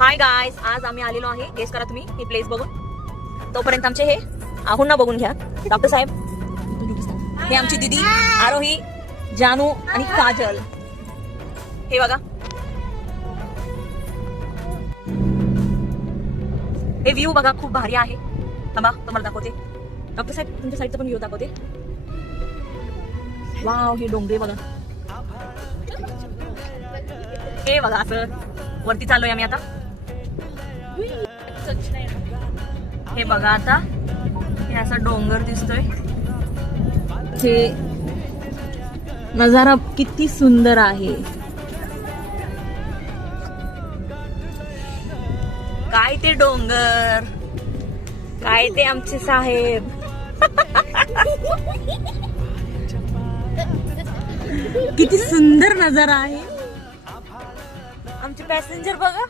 हाय guys, आज आम्ही आलेलो आहे. गेस करा तुम्ही ही प्लेस बघून. तोपर्यंत आमचे हे आहुंना बघून घ्या. डॉक्टर साहेब, हे आमची दीदी आरोही, जानू आणि काजल. हे बघा, हे व्ह्यू बघा, खूप भारी आहे. थांबा तुम्हाला दाखवते. डॉक्टर साहेब, तुमच्या साईडचा पण व्ह्यू दाखवते. वाव, हे डोंगरे बघा. हे बघा, असं वरती चाललोय आम्ही आता. हे बघा, आता हे असं डोंगर दिसतोय. हे नजारा किती सुंदर आहे. काय ते डोंगर, काय ते आमचे साहेब. किती सुंदर नजारा आहे. आमचे पॅसेंजर बघा.